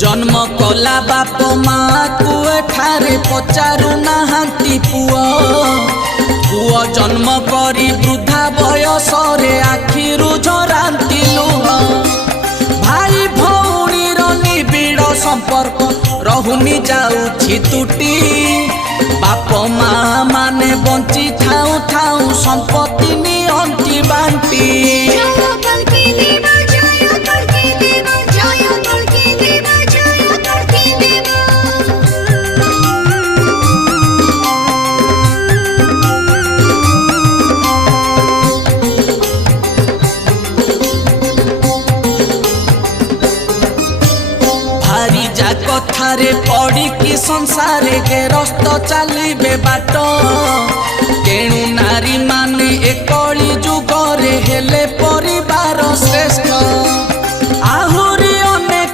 जन्म कला बाप माँ को एठारे पचारू नाहांती पुओ पुओ जन्म करी वृद्धा बयस रे आखिरु झरांती लुह भाई भौणीर निबिड़ संपर्क रहुनी जाउछि तुटी बाप माँ माने बंची थाउ थाउ संपत्ति नियंती बांटी कथारे पड़ी कि संसारे गेरस्त चलिबे बाट तेणु नारी माने एकली जुगरे हेले परिवार श्रेष्ठ।